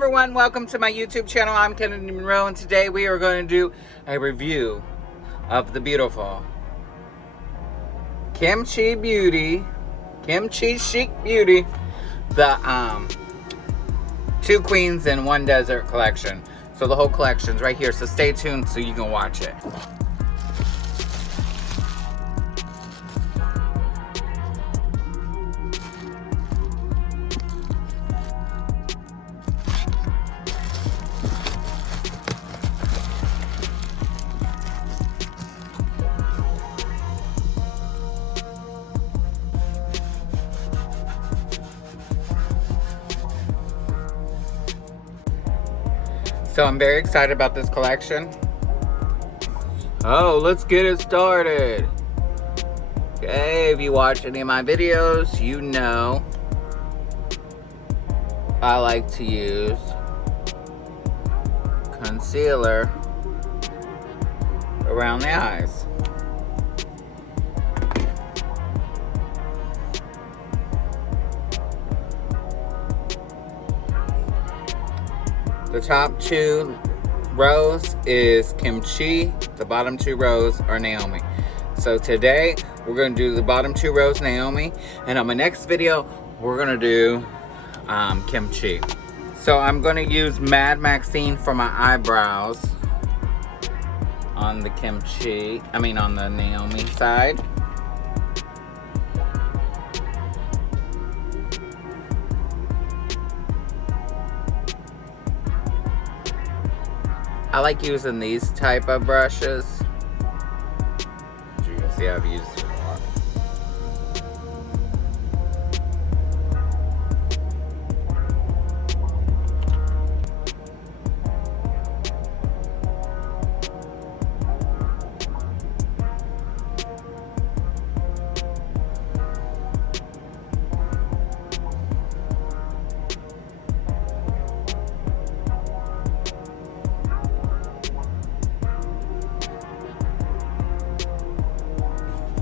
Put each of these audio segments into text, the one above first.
everyone, welcome to my YouTube channel. I'm Kennidi Monroe, and today we are going to do a review of the beautiful Kimchi Chic Beauty, the Two Queens and One Desert collection. So the whole collection's right here, so stay tuned so you can watch it. So I'm very excited about this collection. Oh, let's get it started. Okay, if you watch any of my videos, you know I like to use concealer around the eyes. The top two rows is Kimchi, the bottom two rows are Naomi. So today we're going to do the bottom two rows Naomi, and on my next video we're going to do Kimchi. So I'm going to use Mad Maxine for my eyebrows on the on the Naomi side. I like using these type of brushes. As you can see, I've used it a lot.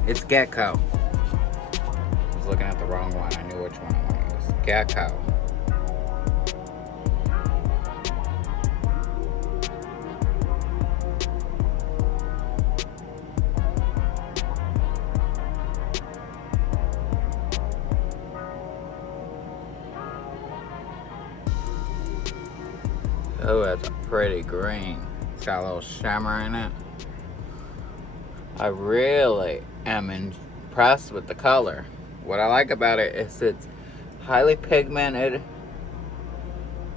It's Gecko. I was looking at the wrong one. I knew which one I want to use. Gecko. Oh, that's a pretty green. It's got a little shimmer in it. I really am impressed with the color. What I like about it is it's highly pigmented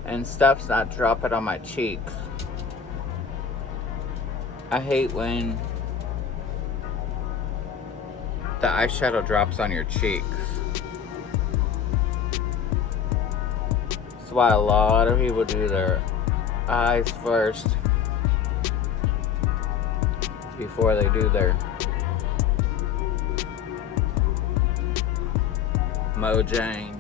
and stuff's not dropping on my cheeks. I hate when the eyeshadow drops on your cheeks. That's why a lot of people do their eyes first before they do their Mojang.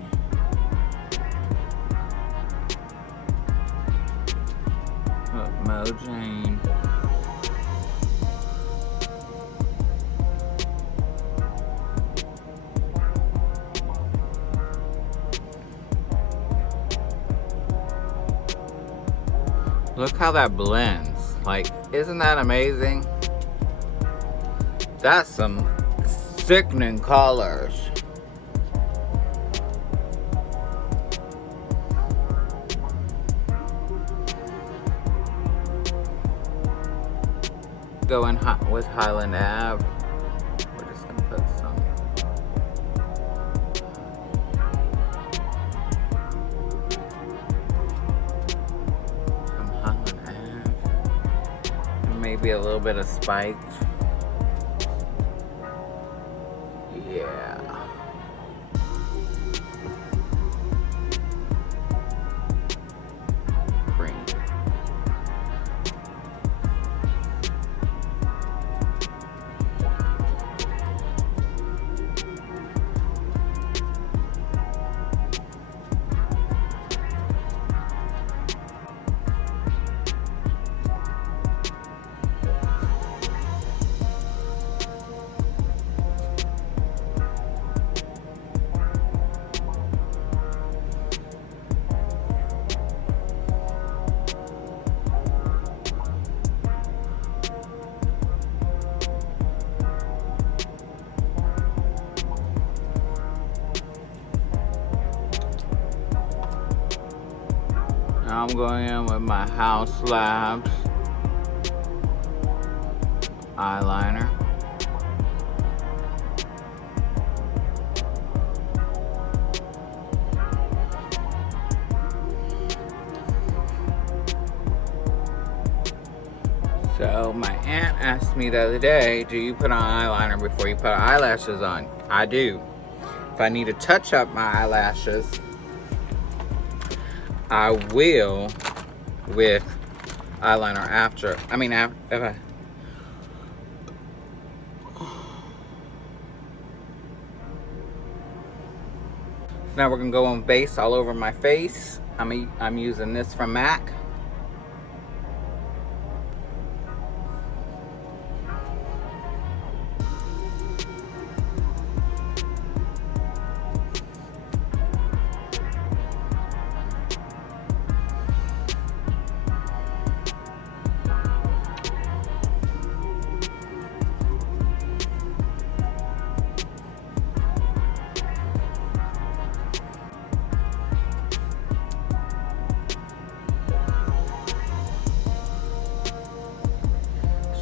Mojang. Look how that blends. Like, isn't that amazing? That's some sickening colors. Going hot with Highland Ave. We're just gonna put some. Highland Ave. Maybe a little bit of spiked. Yeah. Green. I'm going in with my House Labs eyeliner. So my aunt asked me the other day, do you put on eyeliner before you put eyelashes on? I do. If I need to touch up my eyelashes, I will with eyeliner after. I mean, if I... So now we're gonna go on base all over my face. I'm using this from MAC.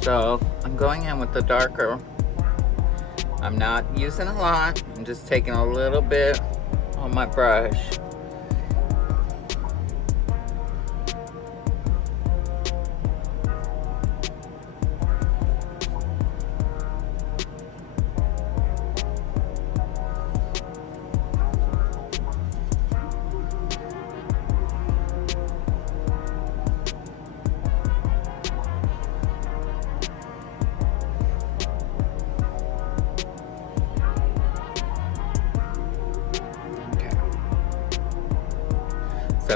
So I'm going in with the darker. I'm not using a lot. I'm just taking a little bit on my brush.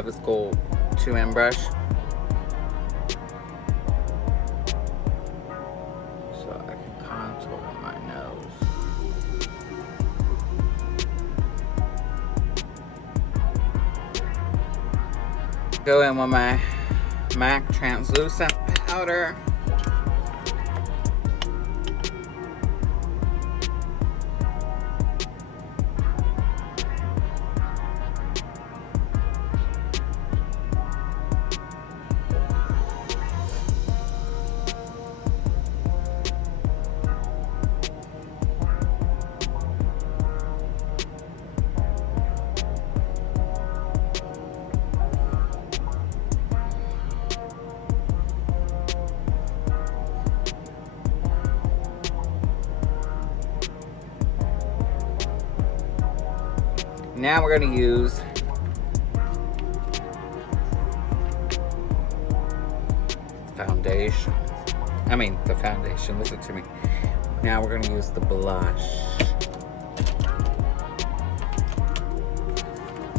This gold 2M brush. So I can contour my nose. Go in with my MAC translucent powder. Now we're going to use foundation. The foundation, listen to me. Now we're going to use the blush.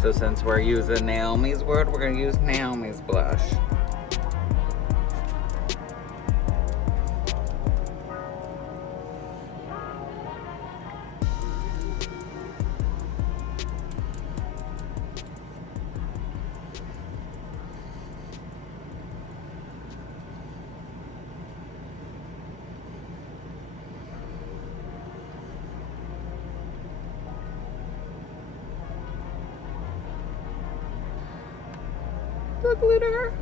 So since we're using Naomi's word, we're going to use Naomi's blush. The glitter.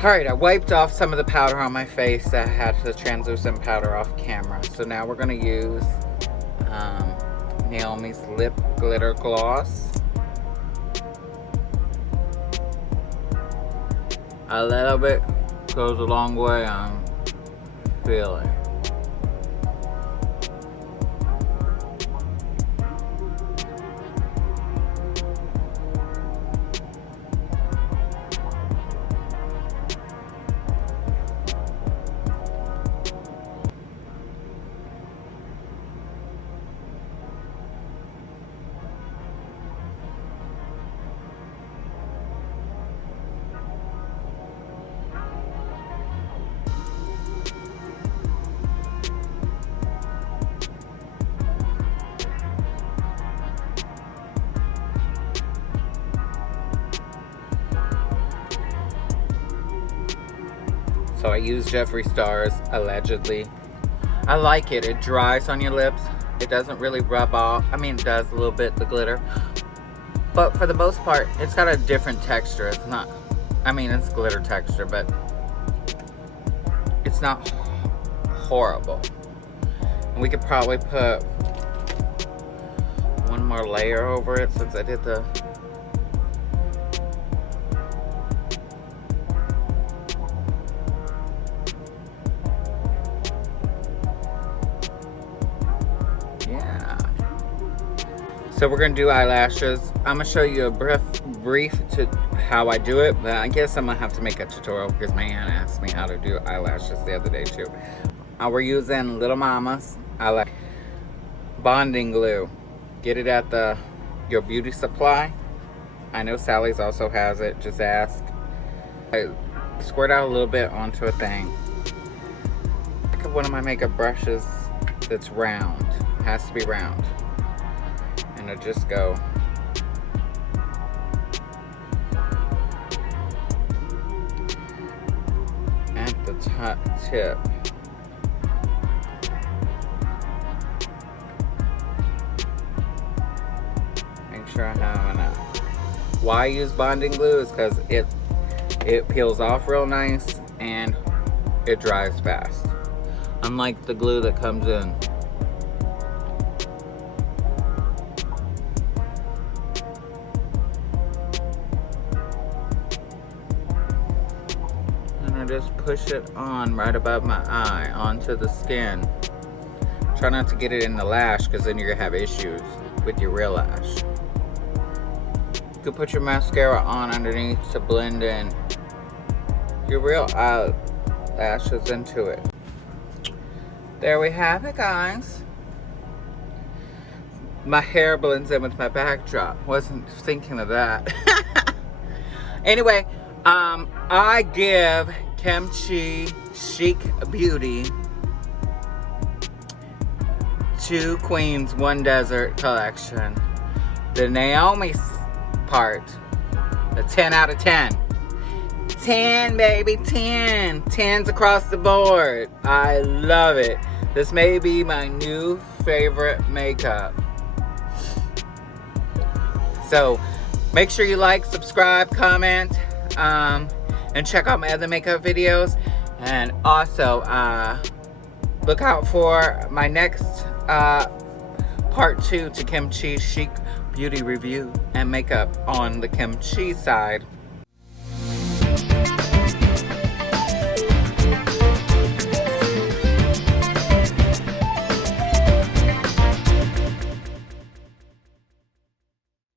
Alright, I wiped off some of the powder on my face. I had the translucent powder off camera. So now we're going to use Naomi's Lip Glitter Gloss. A little bit goes a long way on feeling. So I use Jeffree Star's, allegedly. I like it. It dries on your lips. It doesn't really rub off. I mean, it does a little bit, the glitter. But for the most part, it's got a different texture. It's not, I mean, it's glitter texture, but it's not horrible. And we could probably put one more layer over it since I did the... Yeah. So we're gonna do eyelashes. I'm gonna show you a brief to how I do it, but I guess I'm gonna have to make a tutorial because my aunt asked me how to do eyelashes the other day too. We're using Little Mama's bonding glue. Get it at your beauty supply. I know Sally's also has it. Just ask. I squirt out a little bit onto a thing. Pick up one of my makeup brushes that's round. It has to be round. And I just go. At the top tip. Make sure I have enough. Why I use bonding glue is because it peels off real nice and it dries fast. Unlike the glue that comes in. And I just push it on right above my eye onto the skin. Try not to get it in the lash because then you're gonna have issues with your real lash. You can put your mascara on underneath to blend in your real eyelashes into it. There we have it, guys. My hair blends in with my backdrop. Wasn't thinking of that. Anyway, I give Kennidi Chic Beauty 2 Queens, 1 Desert collection. The Naomi part, a 10 out of 10. 10, baby, 10. 10s across the board. I love it. This may be my new favorite makeup. So, make sure you like, subscribe, comment, and check out my other makeup videos. And also, look out for my next part 2 to Kennidi Chic Beauty review and makeup on the Kennidi side.